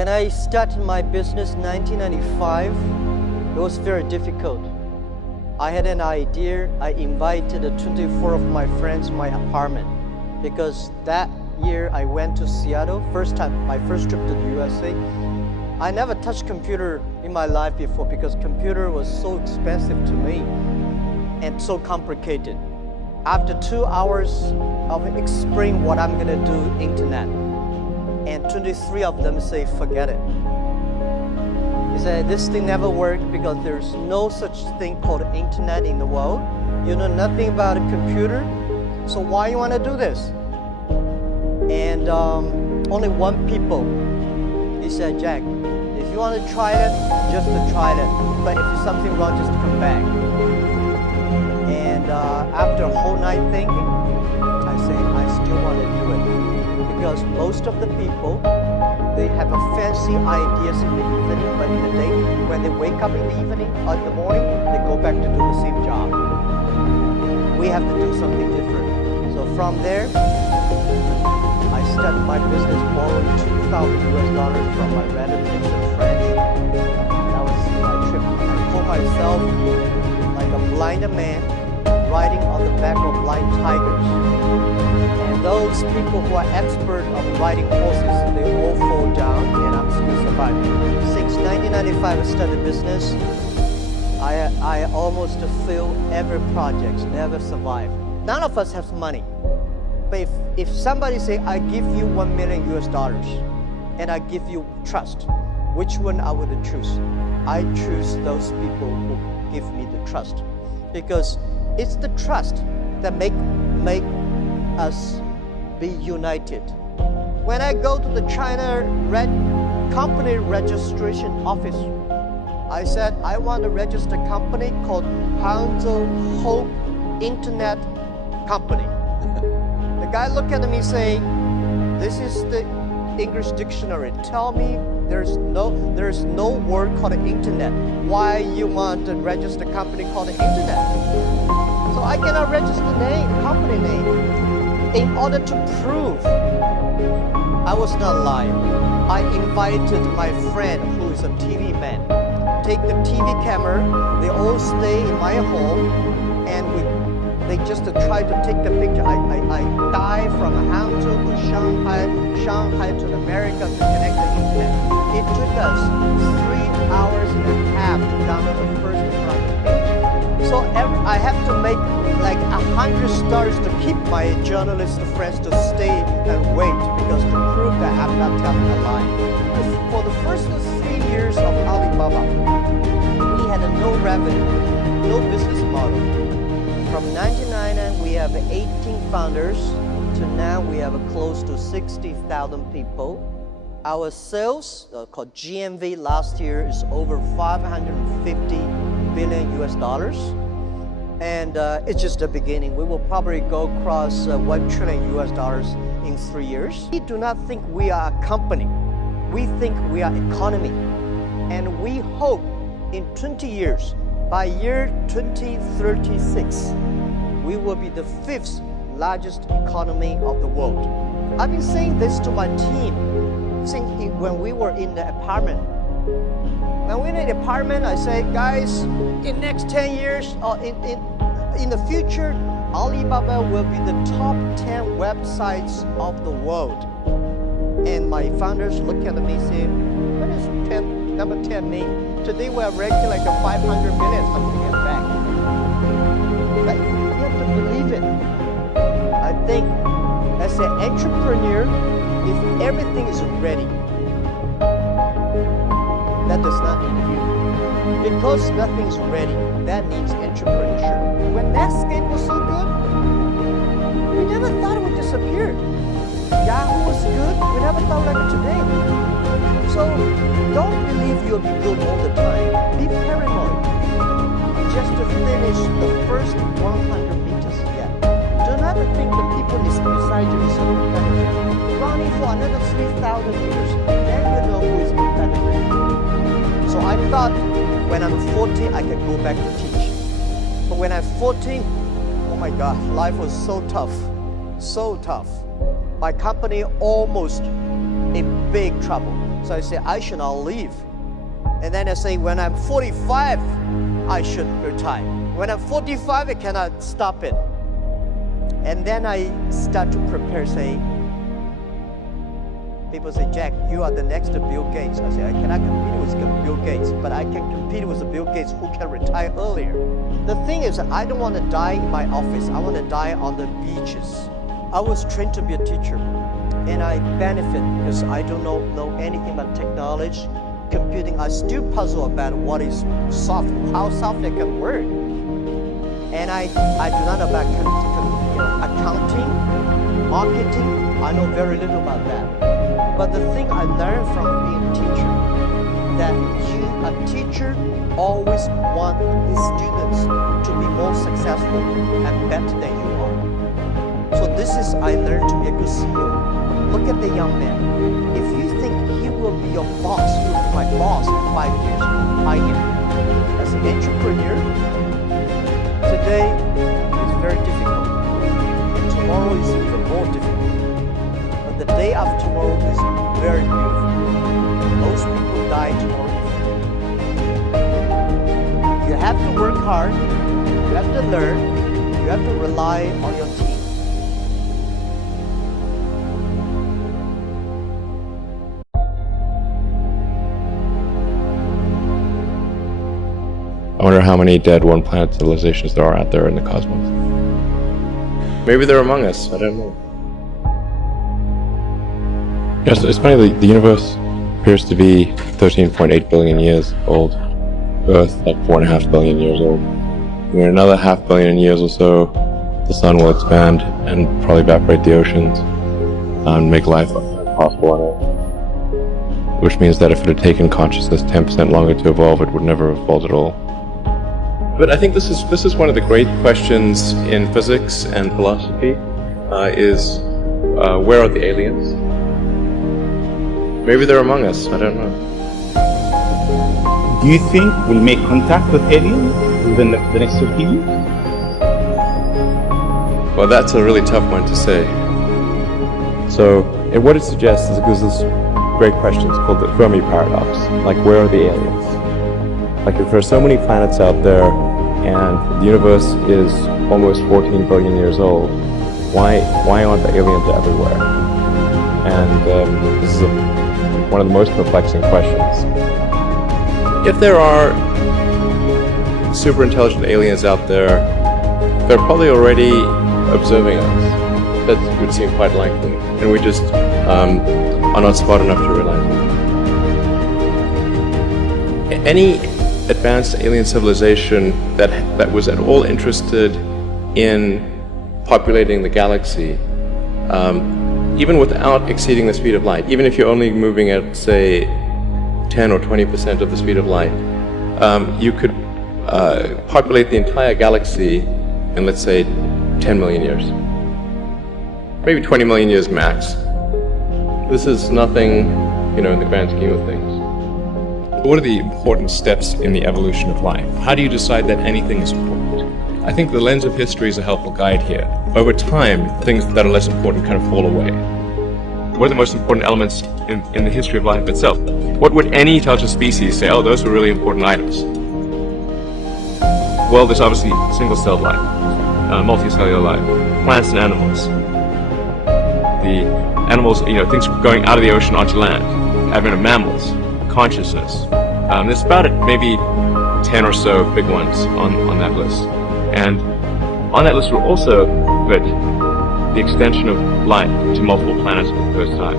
When I started my business in 1995, it was very difficult. I had an idea. I invited 24 of my friends to my apartment because that year I went to Seattle, my first trip to the USA. I never touched computer in my life before because computer was so expensive to me and so complicated. After 2 hours of explaining what I'm gonna do, internet, and 23 of them say, forget it. He said, this thing never worked because there's no such thing called internet in the world. You know nothing about a computer, so why you wanna do this? And only one people, he said, Jack, if you wanna try it, just to try it. But if there's something wrong, just come back. And after a whole night thinking, I say, I still wanna do it. Because most of the people, they have a fancy ideas in the evening, but in the day, when they wake up in the evening or in the morning, they go back to do the same job. We have to do something different. So from there, I started my business borrowing $2,000 from my relatives and friends. That was my trip. I call myself like a blind man riding on the back of blind tigers. And those people who are expert of riding horses, they all fall down and I'm still surviving. Since 1995 I started business, I almost failed every project, never survived. None of us have money. But if somebody say, I give you $1 million and I give you trust, which one I would choose? I choose those people who give me the trust. Because it's the trust that make us be united. When I go to the China company registration office, I said, I want to register a company called Hangzhou Hope Internet Company. The guy looked at me saying, this is the English dictionary. Tell me there's no word called internet. Why you want to register a company called internet? So I cannot register company name in order to prove I was not lying. I invited my friend who is a TV man. Take the TV camera, they all stay in my home and they just try to take the picture. I dive from Hangzhou to Shanghai to America to connect the internet. It took us 3 hours and a half to download the first project page. So I have to make like 100 stars to keep my journalist friends to stay and wait because to prove that I'm not telling a lie. For the first 3 years of Alibaba, we had no revenue, no business model. From 1999, we have 18 founders to now we have close to 60,000 people. Our sales, called GMV last year, is over $550 billion. And it's just the beginning. We will probably go across $1 trillion in 3 years. We do not think we are a company. We think we are economy. And we hope in 20 years, by year 2036, we will be the 5th largest economy of the world. I've been saying this to my team since when we were in the apartment. When we're in the apartment, I say, guys, in next 10 years, or in the future, Alibaba will be the top 10 websites of the world. And my founders look at me and say, what does number 10 mean? Today we are ranking like a 500 million, something like that. But you have to believe it. I think as an entrepreneur, if everything is ready, that does not need you. Because nothing's ready, that needs entrepreneurship. When Netscape was so good, we never thought it would disappear. Yahoo was good, we never thought like it today. So don't believe you'll be good all the time. Be paranoid. Just to finish the first 100 meters yet. Do not think the people beside you is so competitive. Running for another 3,000 meters, then you know who is competitive. So I thought when I'm 40, I can go back to teach. But when I'm 14, oh my God, life was so tough, so tough. My company almost in big trouble. So I say, I should not leave. And then I say, when I'm 45, I should retire. When I'm 45, I cannot stop it. And then I start to prepare, say, people say, Jack, you are the next Bill Gates. I say, I cannot compete with Bill Gates, but I can compete with Bill Gates who can retire earlier. The thing is, I don't want to die in my office. I want to die on the beaches. I was trained to be a teacher, and I benefit because I don't know anything about technology, computing. I still puzzle about what is software, how software can work. And I do not know about accounting, marketing. I know very little about that. But the thing I learned from being a teacher, that a teacher always wants his students to be more successful and better than you are. So this is, I learned to be a good CEO. Look at the young man. If you think he will be your boss, he will be my boss in 5 years, I am. As an entrepreneur, today is very difficult. And tomorrow is even more difficult. The day after tomorrow is very beautiful. Most people die tomorrow. You have to work hard, you have to learn, you have to rely on your team. I wonder how many dead one-planet civilizations there are out there in the cosmos. Maybe they're among us, I don't know. Yes, it's funny, the universe appears to be 13.8 billion years old. Earth, like 4.5 billion years old. In another 500 million years or so, the sun will expand and probably evaporate the oceans and make life possible on Earth. Which means that if it had taken consciousness 10% longer to evolve, it would never have evolved at all. But I think this is one of the great questions in physics and philosophy, where are the aliens? Maybe they're among us, I don't know. Do you think we'll make contact with aliens within the next 50 years? Well, that's a really tough one to say. So, and what it suggests is there's this great question, it's called the Fermi paradox. Like, where are the aliens? Like, if there are so many planets out there, and the universe is almost 14 billion years old, why aren't the aliens everywhere? And this is one of the most perplexing questions. If there are super intelligent aliens out there, they're probably already observing us. That would seem quite likely, and we just are not smart enough to realize it. Any advanced alien civilization that was at all interested in populating the galaxy, even without exceeding the speed of light, even if you're only moving at, say, 10 or 20% of the speed of light, you could populate the entire galaxy in, let's say, 10 million years. Maybe 20 million years max. This is nothing, in the grand scheme of things. What are the important steps in the evolution of life? How do you decide that anything is important? I think the lens of history is a helpful guide here. Over time, things that are less important kind of fall away. What are the most important elements in the history of life itself? What would any intelligent species say, oh, those were really important items? Well, there's obviously single-celled life, multicellular life, plants and animals. The animals, things going out of the ocean onto land, having mammals, consciousness. There's about maybe 10 or so big ones on that list. And on that list will also fit the extension of life to multiple planets for the first time.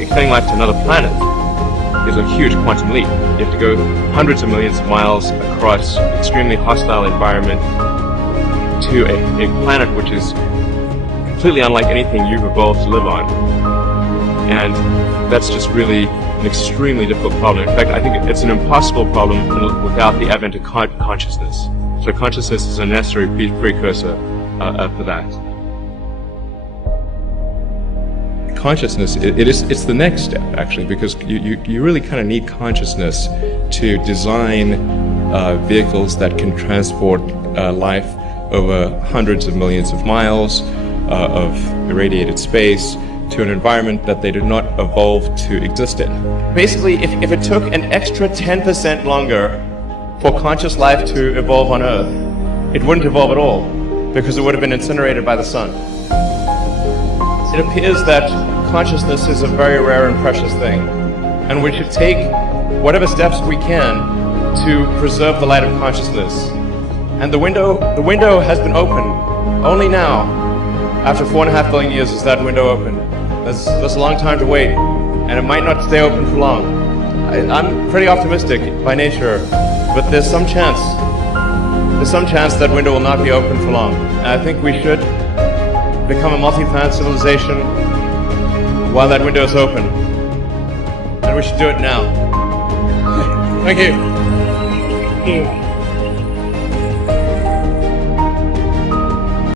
Extending life to another planet is a huge quantum leap. You have to go hundreds of millions of miles across extremely hostile environment to a planet which is completely unlike anything you've evolved to live on. And that's just really an extremely difficult problem. In fact, I think it's an impossible problem without the advent of consciousness. So consciousness is a necessary precursor for that. Consciousness, it's the next step, actually, because you really kind of need consciousness to design vehicles that can transport life over hundreds of millions of miles of irradiated space to an environment that they did not evolve to exist in. Basically, if it took an extra 10% longer for conscious life to evolve on Earth, it wouldn't evolve at all, because it would have been incinerated by the sun. It appears that consciousness is a very rare and precious thing, and we should take whatever steps we can to preserve the light of consciousness. And the window has been open. Only now, after 4.5 billion years, is that window open. That's a long time to wait, and it might not stay open for long. I'm pretty optimistic by nature, but there's some chance that window will not be open for long. And I think we should become a multi-planet civilization while that window is open. And we should do it now. Thank you.